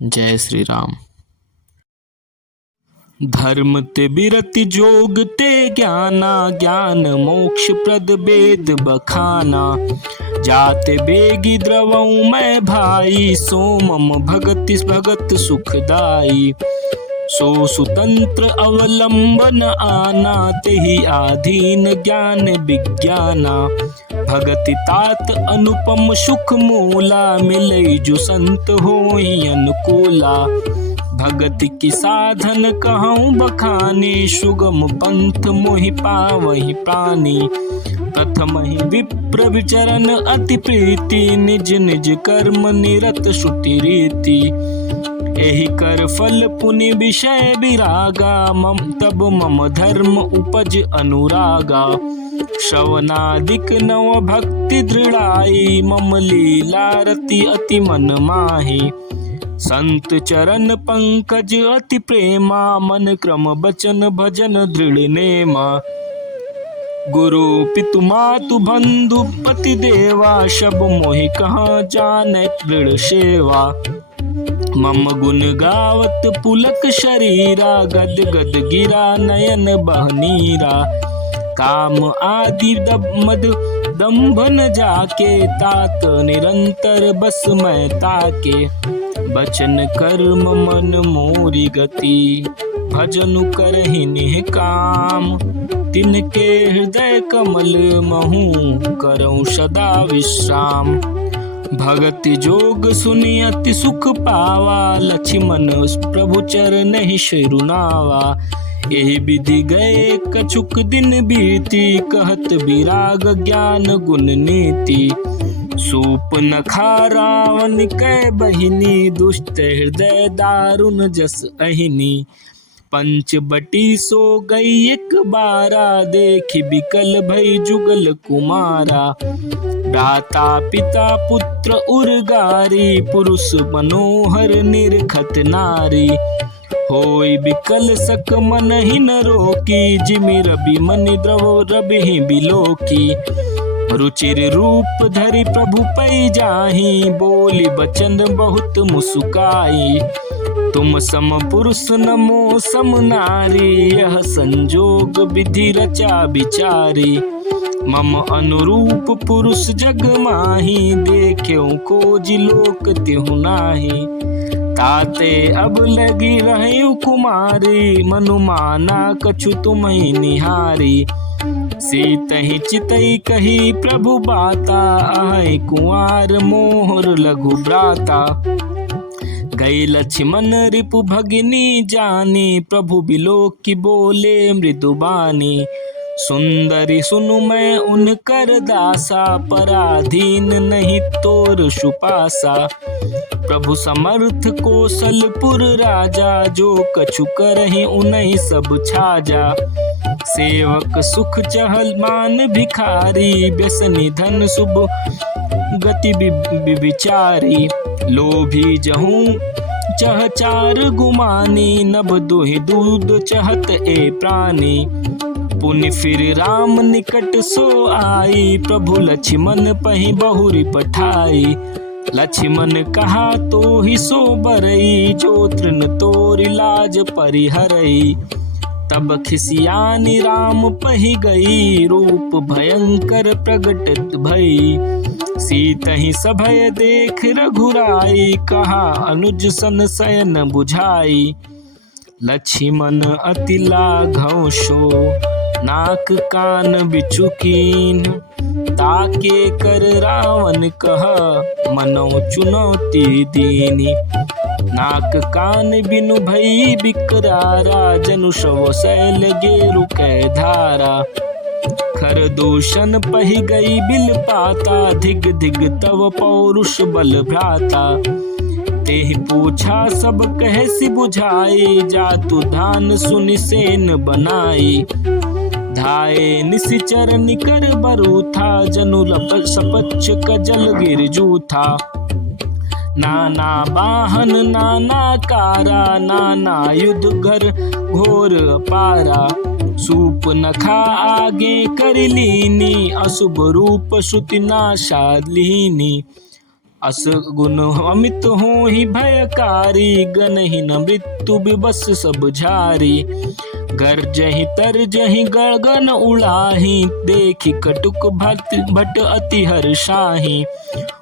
जय श्री राम। धर्म ते बिरति जोग ते ज्ञाना, ज्ञान मोक्ष प्रद वेद बखाना। जाते बेगी द्रवऊ मैं भाई, सो मम भगति भगत सुखदाई। सो सुतंत्र अवलंबन आना, तेहि आधीन ज्ञान विज्ञाना। भगति तात अनुपम सुख मूला, मिले जो संत होई अनुकूला। भगति की साधन कहूँ बखाने, सुगम पंथ मोहि पावहि प्राणी। प्रथम ही विप्र विचरण अति प्रीति, निज निज कर्म निरत श्रुति रीति। एहि कर फल पुनि विषय विरागा, मम तब मम धर्म उपज अनुरागा। श्रवणादिक नव भक्ति दृढ़ाई, मम लीला रति अति मन माही। संत चरण पंकज अति प्रेमा, मन क्रम बचन भजन दृढ़ नेमा। गुरु पितु मातु बंधु पति देवा, सब मोहि कहाँ जाने दृढ़ सेवा। मम गुण गावत पुलक शरीरा, गद गद गिरा नयन बहनीरा। काम आदि मद दम्भ न जाके, तात निरंतर बस मैं ताके। बचन कर्म मन मोरी गति, भजनु करहि निष्काम। तिनके हृदय कमल महु, करऊं सदा विश्राम। भगति जोग सुनि अति सुख पावा, लक्ष्मण प्रभु चरणहि शिरुनावा। एहि विधि गए कछुक दिन बीती, कहत विराग ज्ञान गुण नीति। सूपनखा रावण कै बहिनी, दुष्ट हृदय दारुण जस अहिनी। पंचबटी सो गई एक बारा, देखि बिकल भई जुगल कुमारा। भ्राता पिता पुत्र उर्गारी, पुरुष मनोहर निरखत नारी। होई बिकल सक मन ही न रोकी, जिमि रवि मनि द्रव रवि बिलोकी। रुचिर रूप धरि प्रभु पै जाहि, बोली बचन बहुत मुस्काई। तुम सम पुरुष नमो सम नारी, यह संजोग विधि रचा विचारी। मम अनुरूप पुरुष जग माही, देख्यो खोजि लोक तिहु नाही। ताते अब लगी रहु कुमारी, मनुमाना कछु तुम्हि निहारी। सीतहि चितई कही प्रभु बाता, अहै कुंवार मोहर लघु भ्राता। गई लक्ष्मण रिपु भगिनी जानी, प्रभु बिलोकी बोले मृदुबानी। सुंदरी सुनु मैं उनकर दासा, पराधीन नहीं तोर सुपासा। प्रभु समर्थ कौशलपुर राजा, जो कछु करहि उन्हीं सब छाजा। सेवक सुख चहल मान भिखारी, व्यसनी धन शुभ गति विचारी। लोभी जहूँ चह चार गुमानी, नभ दुहि दूध चहत ए प्राणी। पुनि फिर राम निकट सो आई, प्रभु लक्ष्मण पहि बहुरी पठाई। लक्ष्मण कहा तो ही सो बरई, जो तृण तोरि लाज परिहरई। तब खिसियानी राम पहि गई, रूप भयंकर प्रगटत भई। सीतहि सभय देख रघुराई, कहा अनुज सन शयन बुझाई। लक्ष्मण अति लाघव सो, नाक कान बिचुकीन। ताके कर रावण कह, मनो चुनौती दीनी। नाक कान बिनु भई बिकरारा, जनु शव शैल गेरु कै धारा। खर दूषण पहि गई बिल पाता, धिग धिग तव पौरुष बल भ्राता। तेहि पूछा सब कहसि बुझाई, जातु धान सुनि सेन बनाई। धाये निशिचर निकर बरूथा, जनु सपच कजल गिरजू था। नाना वाहन नाना कारा, नाना युध घर घोर पारा। सूपनखा आगे कर लीनी, अशुभ रूप श्रुति नाशा लीनी। अस गुण अमित हो ही भयकारी, गनहि न मृत्यु बिबस सब झारी। गर्जहि तरजहि गगन उड़ाही, देखि कटुक भट अति हर्षाही।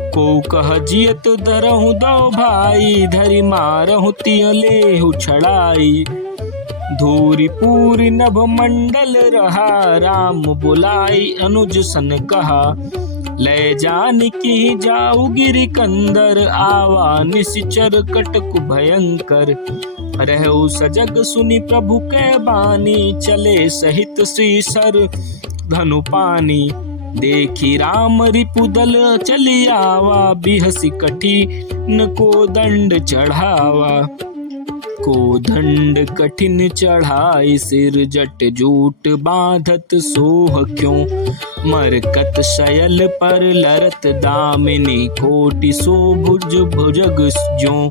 को कह जियत धरहु दो भाई, धरि मारहु तिय लेहु छड़ाई। धूरी पूरी नभ मंडल रहा, राम बुलाई अनुज सन कहा। ले जानकी जाऊ गिरि कंदर, आवा निशिचर कटक भयंकर। रहु सजग सुनि प्रभु कै बानी, चले सहित श्री सर धनु पानी। देखी राम रिपुदल चली आवा, बिहसी कठिन को दंड चढ़ावा। को दंड कठिन चढ़ाई, सिर जट जूट बांधत सोह क्यों। मरकत शयल पर लरत दामिनी, कोटि सो भुज भुजग ज्यों।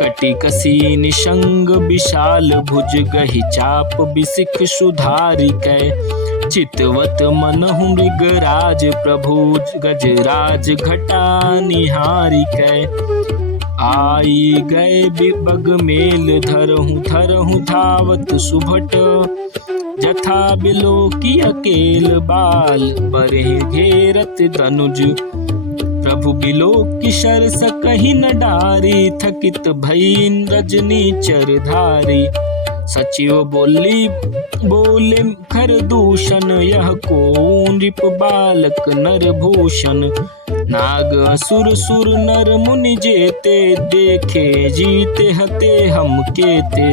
कटि कसी निशंग विशाल भुज, गहि चाप बिसिख सुधारि कै। चितवत मनहु मृगराज, प्रभु गजराज घटा निहारि कै। आई गए बग मेल, धरहु धावत सुभट। जथा बिलो की अकेल बाल, बरहि घेरत धनुज। प्रभु बिलो की शर सकहि न डारी, थकित भईन रजनी चरधारी। सचिव बोले खरदूषण, यह कौन रिप बालक नरभूषण। नाग असुर सुर नर मुनि जेते, देखे जीते हते हम केते।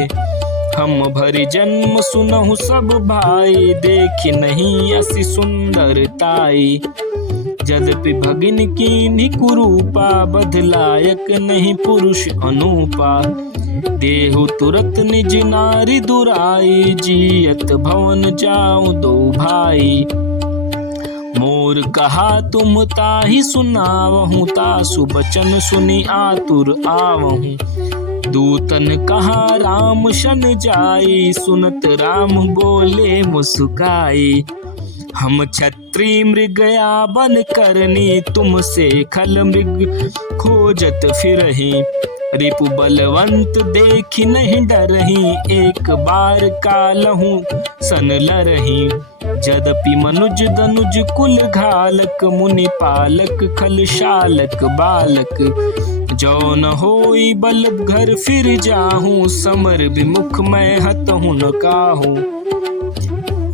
हम भरि जन्म सुनहु सब भाई, देखि नहीं असी सुंदरताई। यद्यपि भगिन कीन्ही कुरूपा, बधलायक नहीं पुरुष अनूपा। देहु तुरत निज नारी दुराई, जियत भवन जाऊं दो भाई। मोर कहा तुम ताहि सुनावहूँ, तासु बचन सुनि आतुर आवहूँ। दूतन कहा राम शन जाई, सुनत राम बोले मुस्काई। हम क्षत्रिय मृगया बन करनी, तुमसे खल मृग खोजत फिरही। रिपु बलवंत देखि नहीं डरही, एक बार कालहूँ सन लरही। यद्यपि मनुज दनुज कुल घालक, मुनि पालक खल शालक बालक। जो न होई बल घर फिर जाहूँ, समर विमुख मैं हतहु न काहूँ।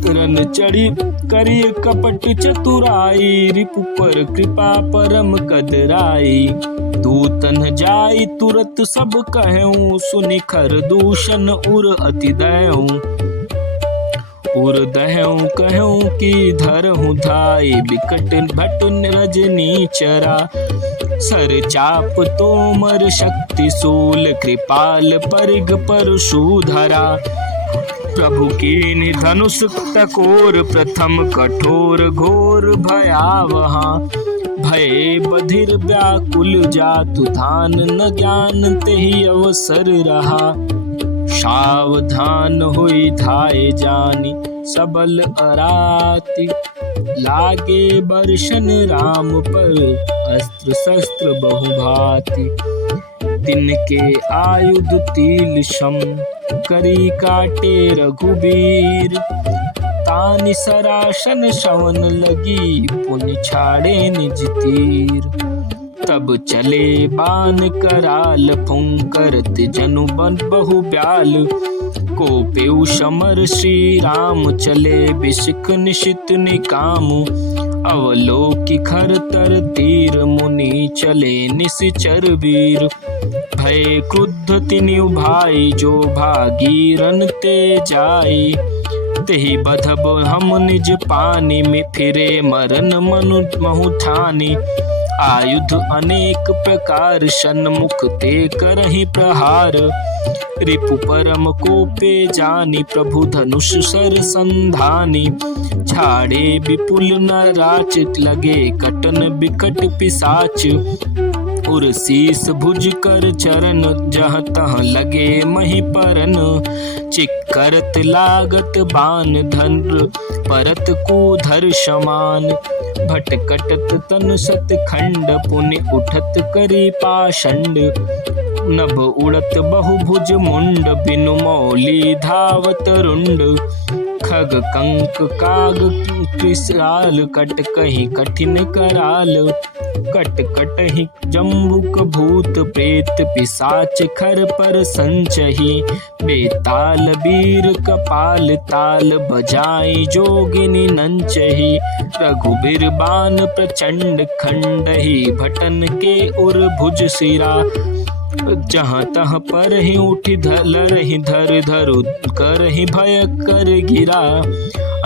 रन चढ़ी करी कपट चतुराई, रिपु पर कृपा परम कदराई। दूतन जाई तुरत सब कहूँ, सुनि खरदूषण उर अति दयऊँ। उर दहऊँ कहूँ कि धरहु धाई, बिकट भट रजनी चरा। सर चाप तोमर शक्ति शूल, कृपाल परिग परशुधरा। प्रभु कीन्हि धनुष तकोर, प्रथम कठोर घोर भयावहा। भय बधिर व्याकुल जातु धान, न ज्ञान तेहि अवसर रहा। सावधान होई धाये जानी, सबल अराति। लागे बर्शन राम पर, अस्त्र शस्त्र बहुभांति। तिनके आयुध तील शम, करी काटे रघुबीर। तानि सरासन शवन लगी, पुनि छाड़े निज तीर। तब चले बान कराल, फुंकरत जनु बन बहु ब्याल। कोपेउ समर श्री राम, चले बिसिख निशित निकाम। अवलोकि खर तर तीर, मुनि चले निशिचर वीर। भय क्रुद्ध तिनि उभाई, जो भागी रन ते जाई। तेहि बधब हम निज पानी, में फिरे मरन मनु महु ठानी। आयुध अनेक प्रकार, सन्मुख ते करहि प्रहार। रिपु परम कोपे जानी, प्रभु धनुष सर संधानी। छाड़े विपुल न राच, लगे कटन बिकट पिसाच। उर शीस भुज कर चरण, जहाँ तहाँ लगे मही परन। चिक्करत लागत बान, धन परत कूधर समान। भटकटत तन सतखंड पुण्य उठत करी पाषंड नभ उड़त बहुभुज मुंड बिनु मौली धावत रुंड खग कंक काग कृसाल कट कही कठिन कराल कट कटहि जम्बुक भूत प्रेत पिसाच खर पर संचहि बेताल बीर कपाल ताल बजाई जोगिनी नंचहि रघुबीर बान प्रचंड खंडहि भटन के उर भुज सिरा जहाँ तहाँ पर ही उठी लरहि धर धरु करहि भय कर गिरा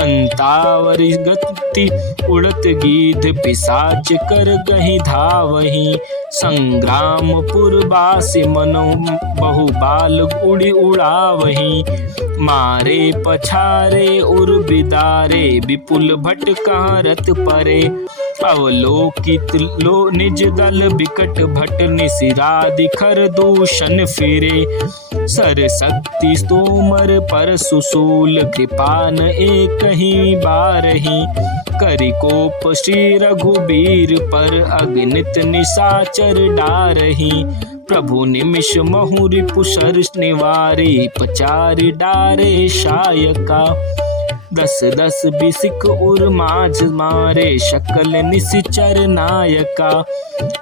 अंतावरी गति उड़त गीध पिसाच कर गही धावही संग्राम पुरवासी मनो बहु बाल उड़ी उड़ावही मारे पछारे उर बिदारे विपुल भट रत परे अवलोकित लो निज दल बिकट भट निसिरादि खर दूषण फिरे सर शक्ति तोमर पर सुसूल कृपान एक ही बारही करि कोप श्री रघुबीर पर अगणित निशाचर डारही प्रभु निमिष महु रिपुसर निवारी पचारि डारे शायका दस दस बिसिक उर माझ मारे शकल निसिचर नायका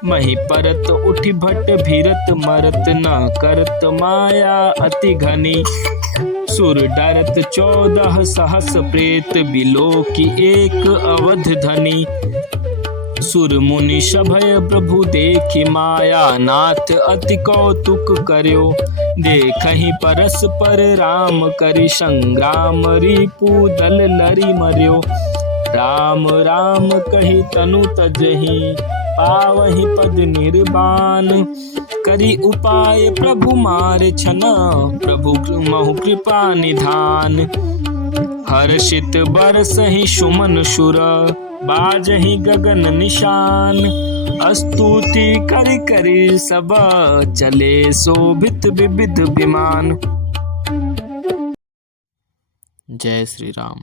मही परत उठि भट भीरत मरत न करत माया अति घनी सुर डरत 14 सहस प्रेत बिलो की एक अवध धनी सुर मुनि सभय प्रभु देखि माया नाथ अति कौतुक कर्यो देखहि परस्पर राम करि संग्राम रिपु दल लरि मर्यो राम राम कहि तनु तजहि पावहि पद निर्वाण करि उपाय प्रभु मार छना प्रभु महु कृपा निधान हर्षित बरसहि सुमन सुर बाजहि गगन निशान स्तुति करि करि सब चले शोभित विविध विमान। जय श्री राम।